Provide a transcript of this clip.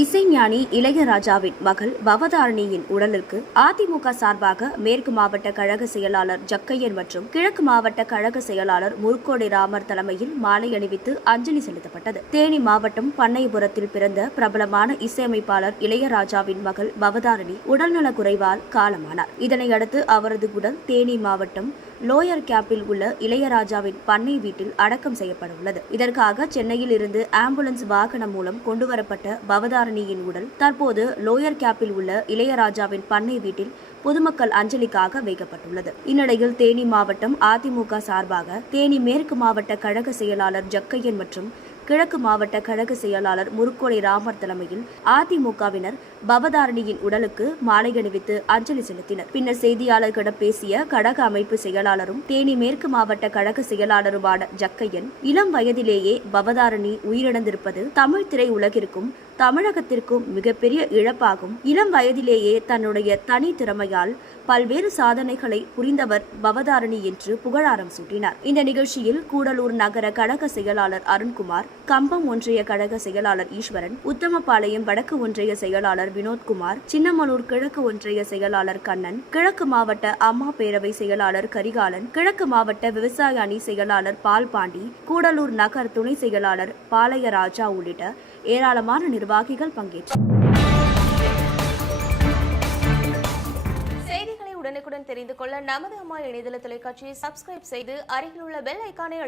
இசைஞானி இளையராஜாவின் மகள் பவதாரணியின் உடலுக்கு அதிமுக சார்பாக மேற்கு மாவட்ட கழக செயலாளர் ஜக்கையன் மற்றும் கிழக்கு மாவட்ட கழக செயலாளர் முருக்கோடை ராமர் தலைமையில் மாலை அணிவித்து அஞ்சலி செலுத்தப்பட்டது. தேனி மாவட்டம் பண்ணைபுரத்தில் பிறந்த பிரபலமான இசையமைப்பாளர் இளையராஜாவின் மகள் பவதாரணி உடல்நலக் குறைவால் காலமானார். இதனையடுத்து அவரது உடல் தேனி மாவட்டம் லோயர் கேப்பில் உள்ள இளையராஜாவின் பண்ணை வீட்டில் அடக்கம் செய்யப்பட உள்ளது. இதற்காக சென்னையில் இருந்து ஆம்புலன்ஸ் வாகனம் மூலம் கொண்டுவரப்பட்ட பவதாரணியின் உடல் தற்போது லோயர் கேப்பில் உள்ள இளையராஜாவின் பண்ணை வீட்டில் பொதுமக்கள் அஞ்சலிக்காக வைக்கப்பட்டுள்ளது. இந்நிலையில் தேனி மாவட்டம் அதிமுக சார்பாக தேனி மேற்கு மாவட்ட கழக செயலாளர் ஜக்கையன் மற்றும் கிழக்கு மாவட்ட கழக செயலாளர் முருக்கோடை ராமர் தலைமையில் அதிமுகவினர் பவதாரணியின் உடலுக்கு மாலை அணிவித்து அஞ்சலி செலுத்தினர். பின்னர் செய்தியாளர்களிடம் பேசிய கழக அமைப்பு செயலாளரும் தேனி மேற்கு மாவட்ட கழக செயலாளருமான ஜக்கையன், இளம் வயதிலேயே பவதாரணி உயிரிழந்திருப்பது தமிழ் திரை உலகிற்கும் தமிழகத்திற்கும் மிகப்பெரிய இழப்பாகும். இளம் வயதிலேயே தன்னுடைய தனி திறமையால் பல்வேறு சாதனைகளை புரிந்தவர் பவதாரணி என்று புகழாரம் சூட்டினார். இந்த நிகழ்ச்சியில் கூடலூர் நகர கழக செயலாளர் அருண்குமார், கம்பம் ஒன்றிய கழக செயலாளர் ஈஸ்வரன், உத்தமபாளையம் வடக்கு ஒன்றிய செயலாளர் வினோத்குமார், சின்னமனூர் கிழக்கு ஒன்றிய செயலாளர் கண்ணன், கிழக்கு மாவட்ட அம்மா பேரவை செயலாளர் கரிகாலன், கிழக்கு மாவட்ட விவசாய அணி செயலாளர் பால்பாண்டி, கூடலூர் நகர் துணை செயலாளர் பாளையராஜா உள்ளிட்ட ஏராளமான நிர்வாகிகள் பங்கேற்றனர். செய்திகளை உடனுக்குடன் தெரிந்து கொள்ள நமது அம்மா இணையதள தொலைக்காட்சியை சப்ஸ்கிரைப் செய்து அருகில் உள்ள பெல் ஐகானை